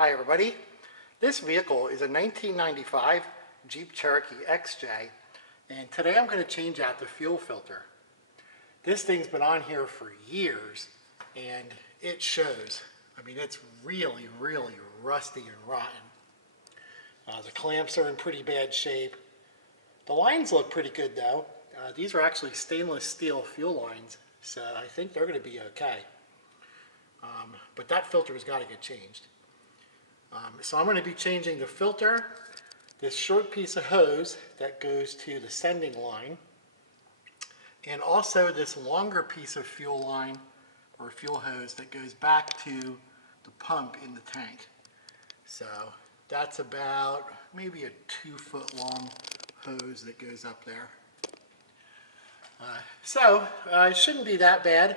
Hi everybody. This vehicle is a 1995 Jeep Cherokee XJ, and today I'm going to change out the fuel filter. This thing's been on here for years and it shows. I mean, it's really rusty and rotten. The clamps are in pretty bad shape. The lines look pretty good though. These are actually stainless steel fuel lines, so I think they're going to be okay. But that filter has got to get changed. So I'm going to be changing the filter, this short piece of hose that goes to the sending line, and also this longer piece of fuel line or fuel hose that goes back to the pump in the tank. So that's about maybe a 2-foot long hose that goes up there. It shouldn't be that bad.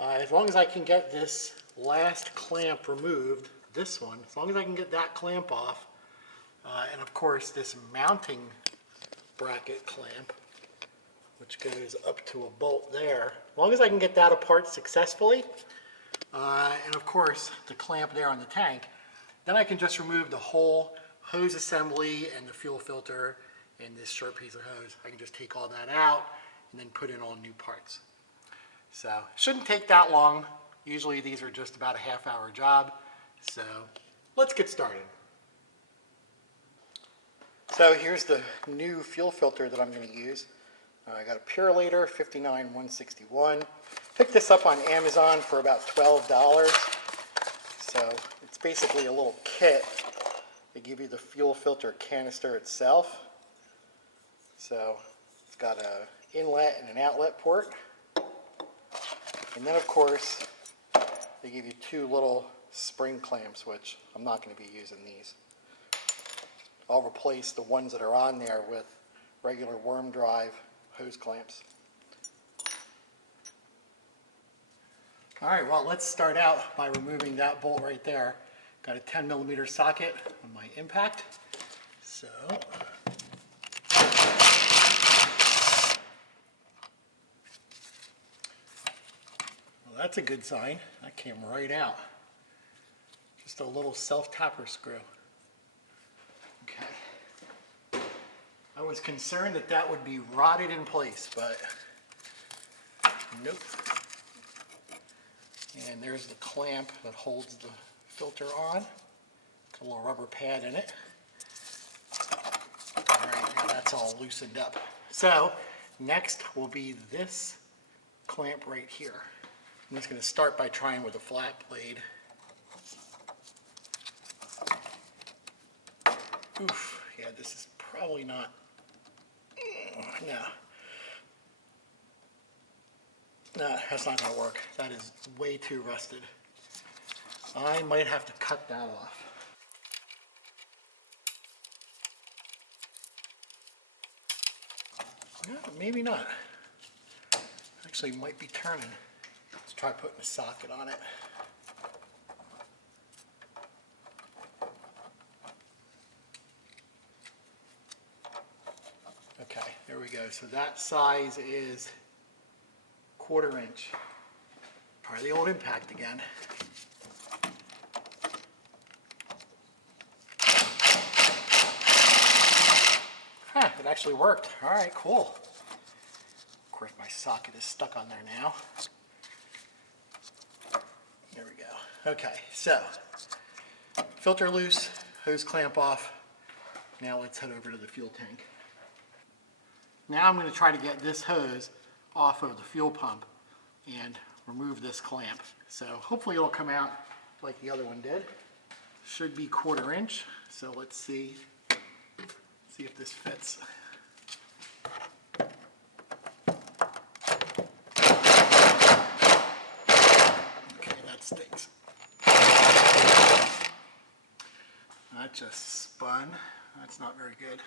As long as I can get this last clamp removed, this one, as long as I can get that clamp off, and of course this mounting bracket clamp, which goes up to a bolt there, as long as I can get that apart successfully, and of course the clamp there on the tank, then I can just remove the whole hose assembly and the fuel filter and this short piece of hose. I can just take all that out and then put in all new parts. So it shouldn't take that long. Usually these are just about a half-hour job. So let's get started. So here's the new fuel filter that I'm going to use. I got a Purolator F59161. Picked this up on Amazon for about $12. So it's basically a little kit. They give you the fuel filter canister itself. So it's got an inlet and an outlet port. And then of course they give you two little spring clamps, which I'm not going to be using these. I'll replace the ones that are on there with regular worm drive hose clamps. Alright, well, let's start out by removing that bolt right there. Got a 10mm socket on my impact. So well, that's a good sign. That came right out. Just a little self-tapper screw. Okay. I was concerned that that would be rotted in place, but nope. And there's the clamp that holds the filter on. Got a little rubber pad in it. Alright, now that's all loosened up. So, next will be this clamp right here. I'm just going to start by trying with a flat blade. Oof, yeah, this is probably not, no, that's not going to work. That is way too rusted. I might have to cut that off. No, maybe not. Actually, it might be turning. Let's try putting a socket on it. Okay, there we go. So that size is 1/4 inch. Try the old impact again. Huh, it actually worked. All right, cool. Of course, my socket is stuck on there now. There we go. Okay, so filter loose, hose clamp off. Now let's head over to the fuel tank. Now I'm going to try to get this hose off of the fuel pump and remove this clamp. So hopefully it'll come out like the other one did. Should be 1/4 inch. So let's see if this fits. Okay, that stinks. That just spun. That's not very good.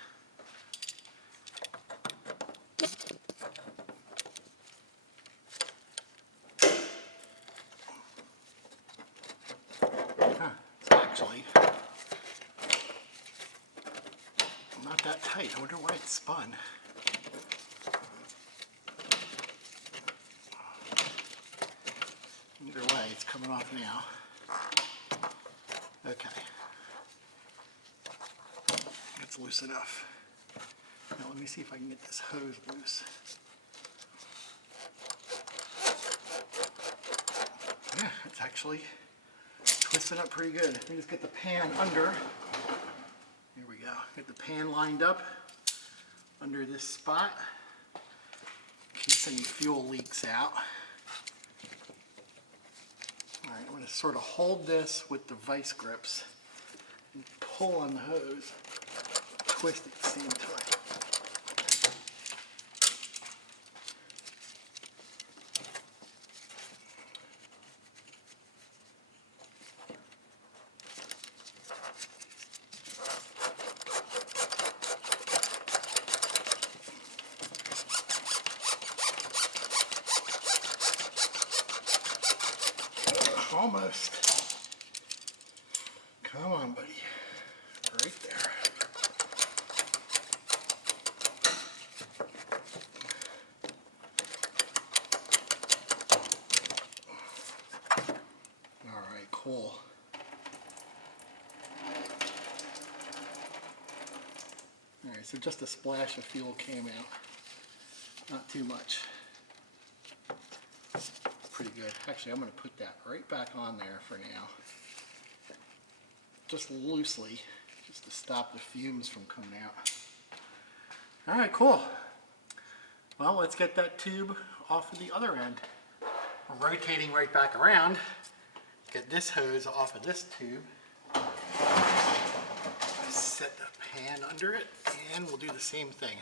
It's actually not that tight. I wonder why it spun. Either way, it's coming off now. Okay, that's loose enough. Now let me see if I can get this hose loose. Yeah, it's actually twisting up pretty good. Let me just get the pan under. Here we go. Get the pan lined up under this spot in case any fuel leaks out. All right, I'm going to sort of hold this with the vice grips and pull on the hose, twist at the same time. Almost. Come on, buddy. Right there. All right, cool. All right, so just a splash of fuel came out. Not too much. Pretty good. Actually, I'm going to put that right back on there for now. Just loosely, just to stop the fumes from coming out. All right, cool. Well, let's get that tube off of the other end. We're rotating right back around. Get this hose off of this tube. Set the pan under it, and we'll do the same thing.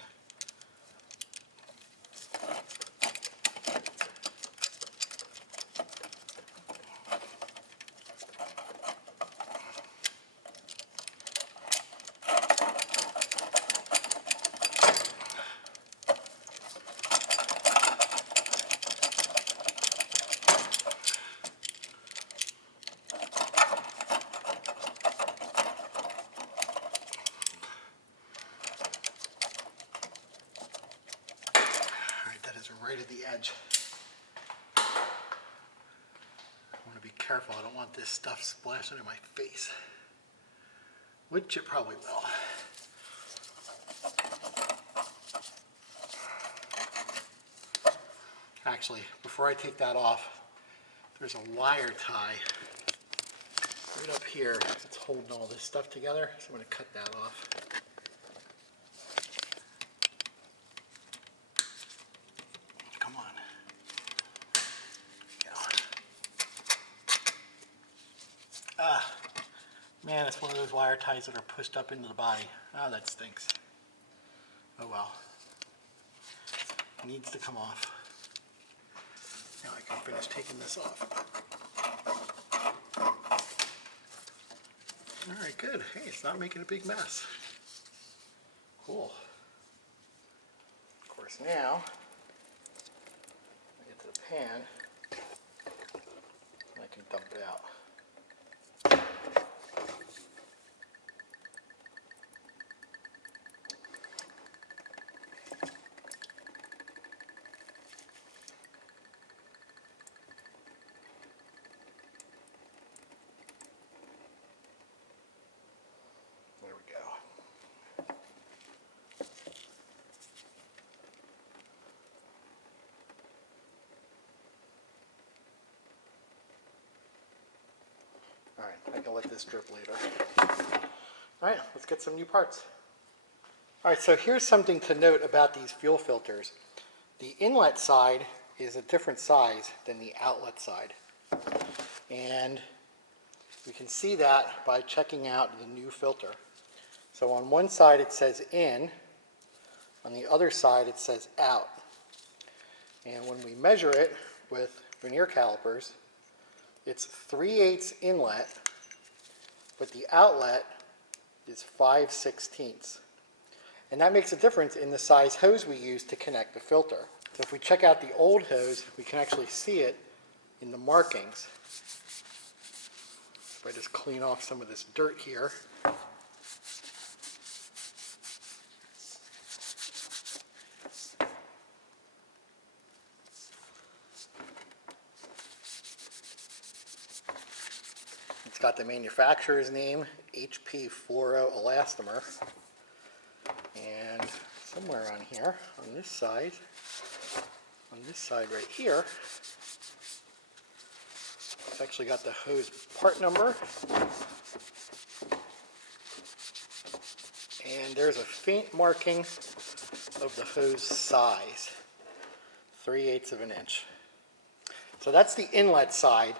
Right at the edge. I want to be careful. I don't want this stuff splashing in my face, which it probably will. Actually, before I take that off, there's a wire tie right up here that's holding all this stuff together, so I'm going to cut that off. Man, it's one of those wire ties that are pushed up into the body. Oh, that stinks. Oh well. It needs to come off. Now I can finish taking this off. Alright, good. Hey, it's not making a big mess. Cool. Of course, now, I get to the pan, and I can dump it out. Alright, I can let this drip later. Alright, let's get some new parts. Alright, so here's something to note about these fuel filters. The inlet side is a different size than the outlet side. And we can see that by checking out the new filter. So on one side it says in, on the other side it says out. And when we measure it with vernier calipers, it's 3/8 inlet, but the outlet is 5/16. And that makes a difference in the size hose we use to connect the filter. So if we check out the old hose, we can actually see it in the markings. If I just clean off some of this dirt here. It's got the manufacturer's name, HP fluoroelastomer. And somewhere on here, on this side right here, it's actually got the hose part number. And there's a faint marking of the hose size, 3/8 of an inch. So that's the inlet side,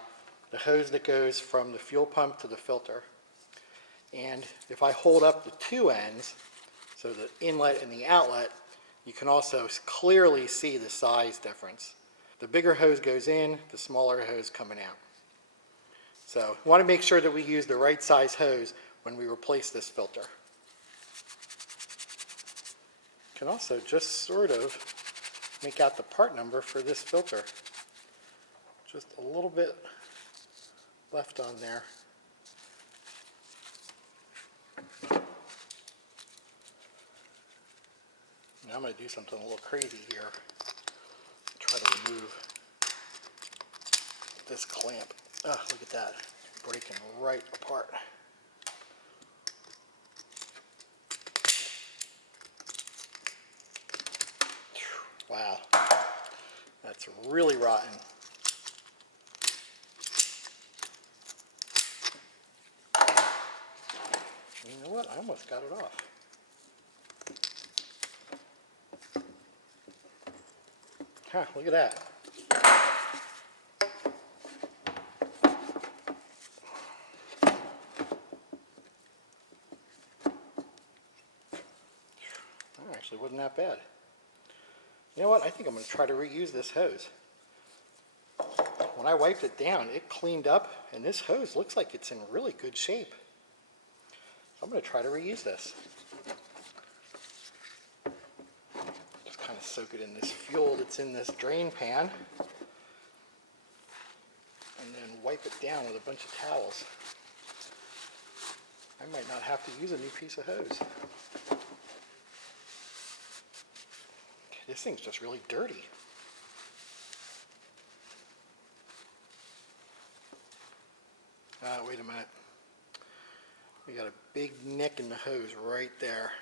the hose that goes from the fuel pump to the filter. And if I hold up the two ends, so the inlet and the outlet, you can also clearly see the size difference. The bigger hose goes in, the smaller hose coming out. So we want to make sure that we use the right size hose when we replace this filter. You can also just sort of make out the part number for this filter. Just a little bit left on there. Now I'm going to do something a little crazy here. Try to remove this clamp. Ah, look at that. Breaking right apart. Wow. That's really rotten. You know what? I almost got it off. Huh, look at that. That actually wasn't that bad. You know what? I think I'm going to try to reuse this hose. When I wiped it down, it cleaned up, and this hose looks like it's in really good shape. I'm going to try to reuse this. Just kind of soak it in this fuel that's in this drain pan, and then wipe it down with a bunch of towels. I might not have to use a new piece of hose. This thing's just really dirty. Wait a minute. We got a big nick in the hose right there.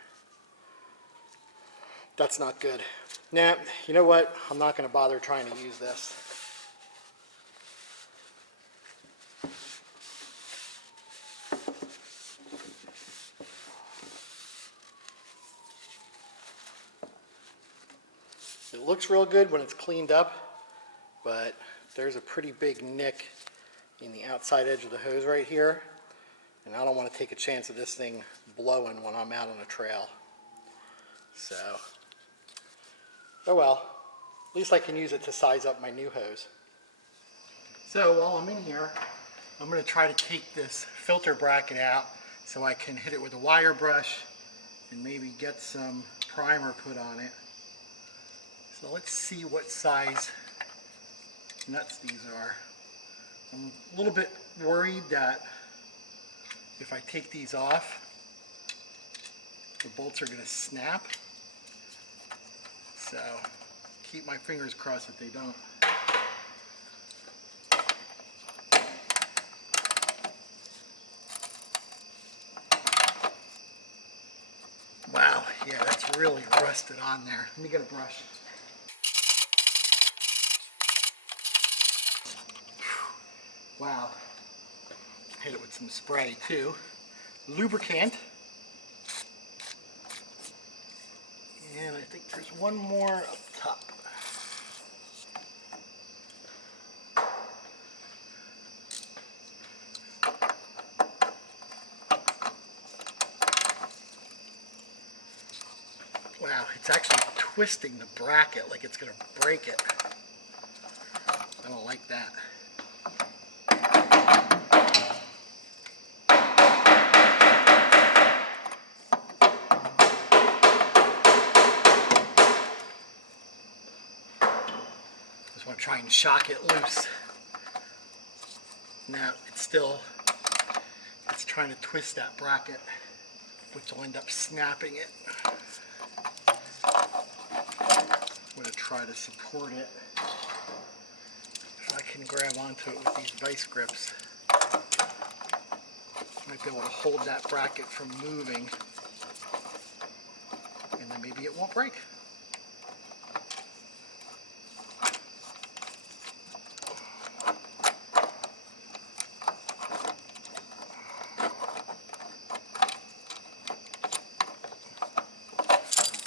That's not good. Nah, you know what? I'm not going to bother trying to use this. It looks real good when it's cleaned up, but there's a pretty big nick in the outside edge of the hose right here, and I don't want to take a chance of this thing blowing when I'm out on a trail. So, oh well, at least I can use it to size up my new hose. So while I'm in here, I'm going to try to take this filter bracket out so I can hit it with a wire brush and maybe get some primer put on it. So let's see what size nuts these are. I'm a little bit worried that if I take these off, the bolts are going to snap. So keep my fingers crossed that they don't. Wow, yeah, that's really rusted on there. Let me get a brush. Wow. Hit it with some spray too. Lubricant. And I think there's one more up top. Wow, it's actually twisting the bracket like it's going to break it. I don't like that. Just want to try and shock it loose. Now it's trying to twist that bracket, which will end up snapping it. I'm going to try to support it. If I can grab onto it with these vice grips, I might be able to hold that bracket from moving maybe it won't break.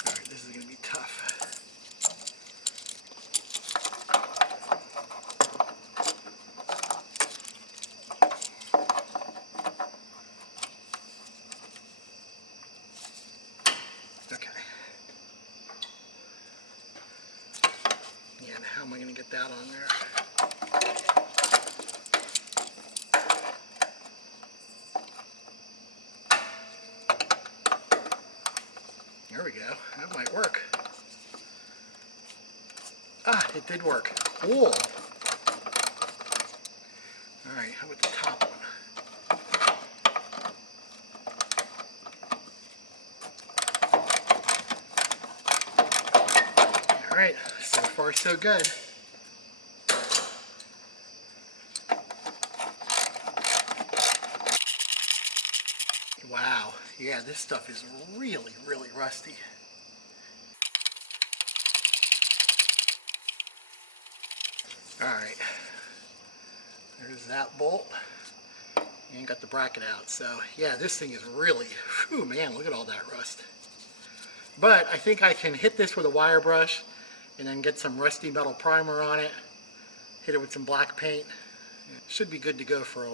Alright, this is going to be tough. Okay. Yeah, how am I going to get that on there? There we go. That might work. Ah, it did work. Cool. Alright, how about the top one? Alright, so far so good. Wow, yeah, this stuff is really, really rusty. Alright, there's that bolt. And got the bracket out. So yeah, this thing is really, whew, man, look at all that rust. But I think I can hit this with a wire brush and then get some rusty metal primer on it, hit it with some black paint. Should be good to go for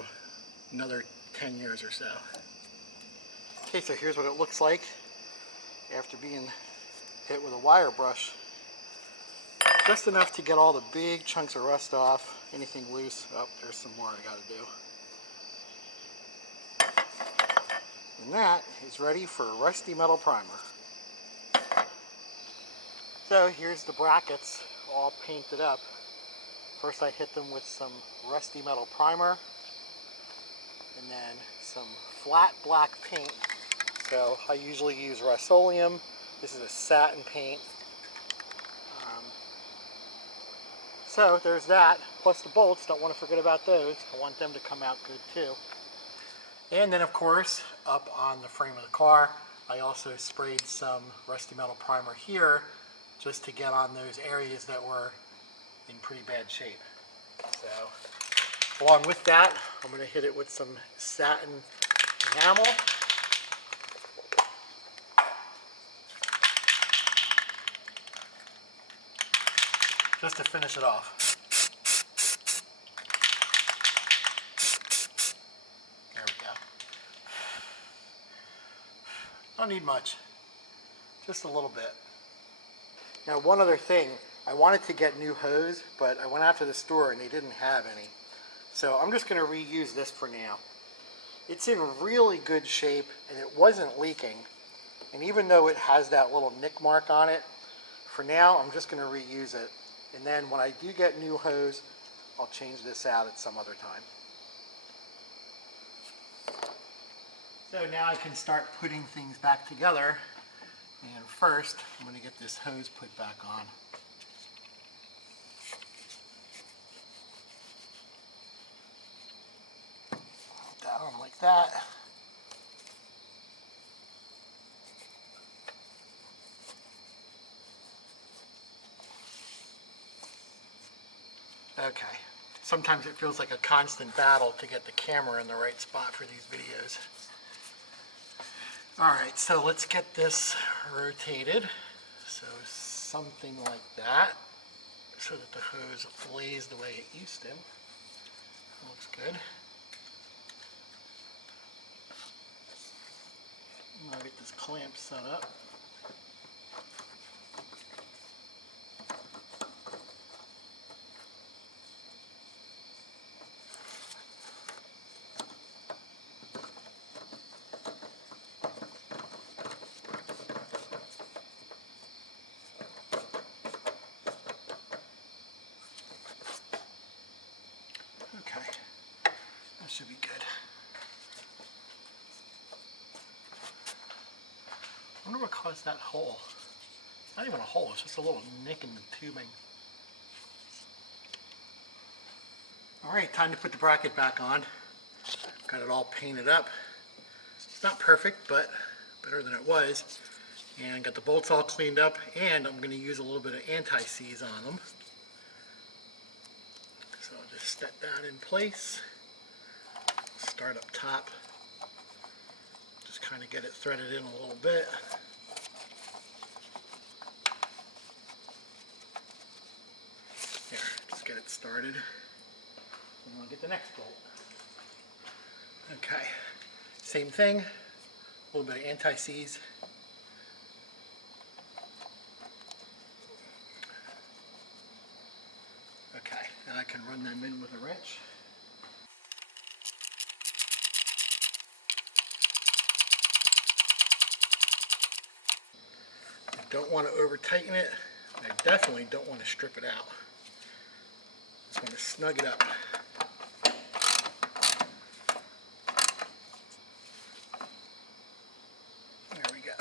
another 10 years or so. Okay, so here's what it looks like after being hit with a wire brush. Just enough to get all the big chunks of rust off, anything loose. Oh, there's some more I gotta do. And that is ready for rusty metal primer. So here's the brackets all painted up. First I hit them with some rusty metal primer and then some flat black paint. So I usually use Reinstalling. This is a satin paint. So there's that, plus the bolts, don't want to forget about those. I want them to come out good too. And then of course, up on the frame of the car, I also sprayed some rusty metal primer here just to get on those areas that were in pretty bad shape. So, along with that, I'm going to hit it with some satin enamel. Just to finish it off. There we go. Don't need much, just a little bit. Now one other thing, I wanted to get new hose, but I went out to the store and they didn't have any. So I'm just going to reuse this for now. It's in really good shape and it wasn't leaking. And even though it has that little nick mark on it, for now I'm just going to reuse it. And then when I do get new hose, I'll change this out at some other time. So now I can start putting things back together. And first, I'm going to get this hose put back on. Put that on like that. Okay. Sometimes it feels like a constant battle to get the camera in the right spot for these videos. Alright, so let's get this rotated. So something like that, so that the hose lays the way it used to. Looks good. I'll get this clamp set up. Okay, that should be good. I wonder what caused that hole. It's not even a hole, it's just a little nick in the tubing. Alright, time to put the bracket back on. Got it all painted up. It's not perfect, but better than it was. And got the bolts all cleaned up, and I'm going to use a little bit of anti-seize on them. So I'll just set that in place. Start up top. Just kind of get it threaded in a little bit. There, just get it started. And I'll get the next bolt. Okay, same thing. A little bit of anti-seize. Okay, and I can run them in with a wrench. I don't want to over tighten it. I definitely don't want to strip it out. Just want to snug it up. There we go.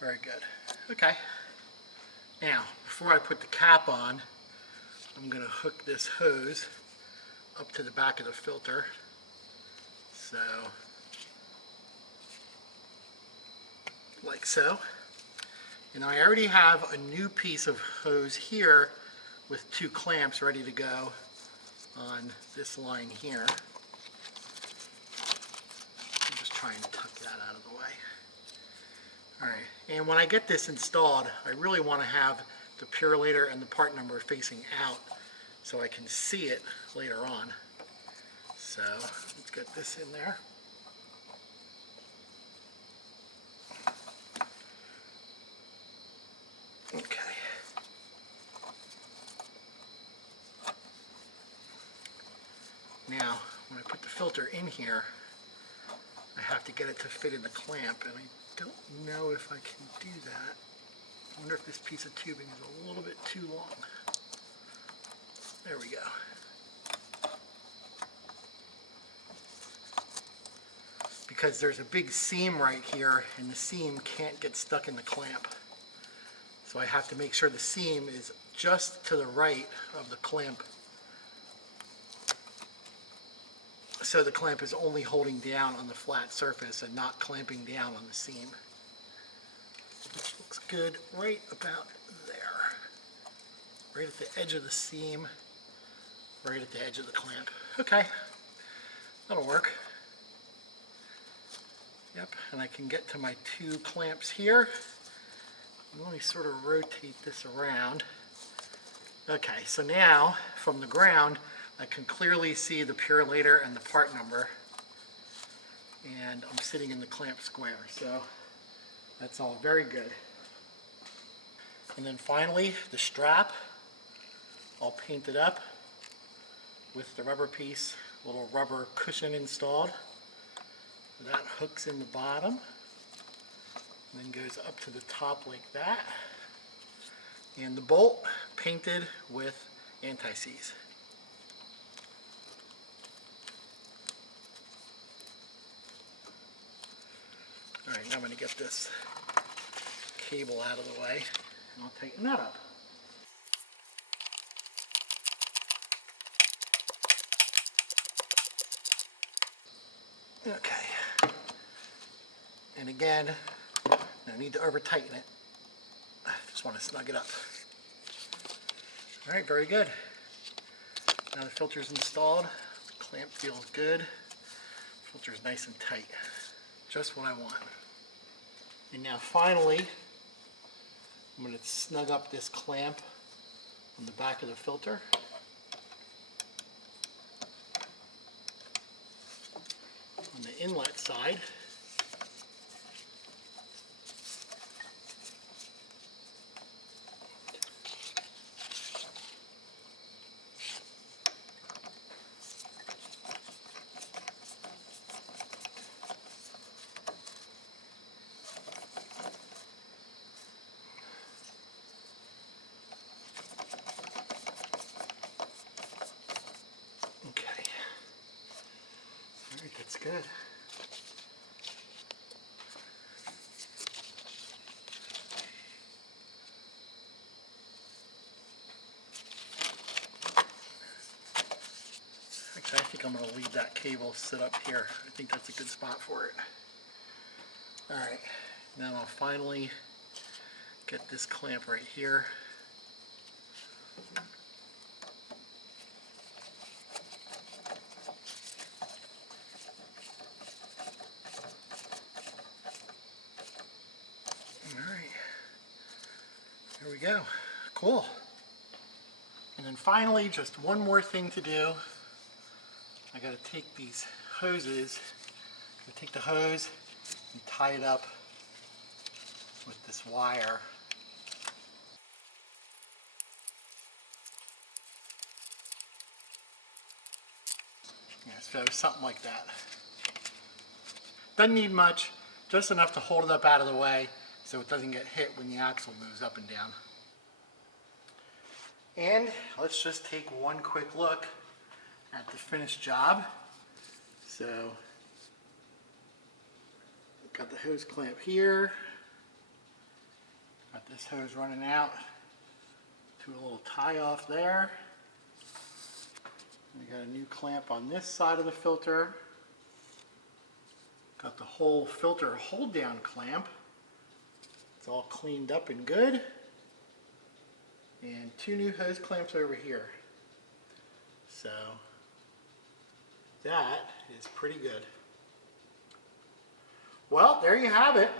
Very good. Okay. Now, before I put the cap on, I'm going to hook this hose up to the back of the filter. So, like so. And I already have a new piece of hose here with 2 clamps ready to go on this line here. I'm just trying to tuck that out of the way. Alright, and when I get this installed, I really want to have the Purolator and the part number facing out so I can see it later on. So let's get this in there. Okay. Now, when I put the filter in here, I have to get it to fit in the clamp, and I don't know if I can do that. I wonder if this piece of tubing is a little bit too long. There we go. Because there's a big seam right here, and the seam can't get stuck in the clamp. So I have to make sure the seam is just to the right of the clamp. So the clamp is only holding down on the flat surface and not clamping down on the seam. Which looks good right about there. Right at the edge of the seam, right at the edge of the clamp. Okay, that'll work. Yep, and I can get to my 2 clamps here. Let me sort of rotate this around. Okay, so now from the ground I can clearly see the Purolator and the part number, and I'm sitting in the clamp square, so that's all very good. And then finally the strap, all painted up with the rubber piece, little rubber cushion installed. That hooks in the bottom and then goes up to the top like that. And the bolt painted with anti-seize. Alright, now I'm going to get this cable out of the way and I'll tighten that up. Okay. And again, no need to over tighten it. I just want to snug it up. Alright, very good. Now the filter's installed. The clamp feels good. The filter's nice and tight. Just what I want. And now finally, I'm going to snug up this clamp on the back of the filter. On the inlet side. Okay. All right, that's good. Actually, I think I'm going to leave that cable sit up here. I think that's a good spot for it. Alright, Now I'll finally get this clamp right here. Alright, here we go. Cool. And then finally, just one more thing to do. I gotta take these hoses, take the hose and tie it up with this wire. Yeah, so something like that. Doesn't need much, just enough to hold it up out of the way so it doesn't get hit when the axle moves up and down. And let's just take one quick look at the finished job. So, got the hose clamp here. Got this hose running out to a little tie off there. We got a new clamp on this side of the filter. Got the whole filter hold down clamp. It's all cleaned up and good. And two new hose clamps over here. So that is pretty good. Well, there you have it.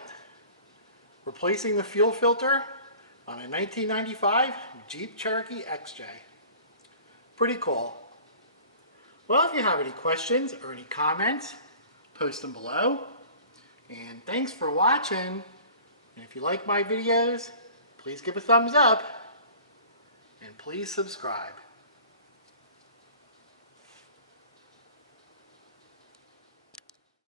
Replacing the fuel filter on a 1995 Jeep Cherokee XJ. Pretty cool. Well, if you have any questions or any comments, post them below. And thanks for watching. And if you like my videos, please give a thumbs up. And please subscribe.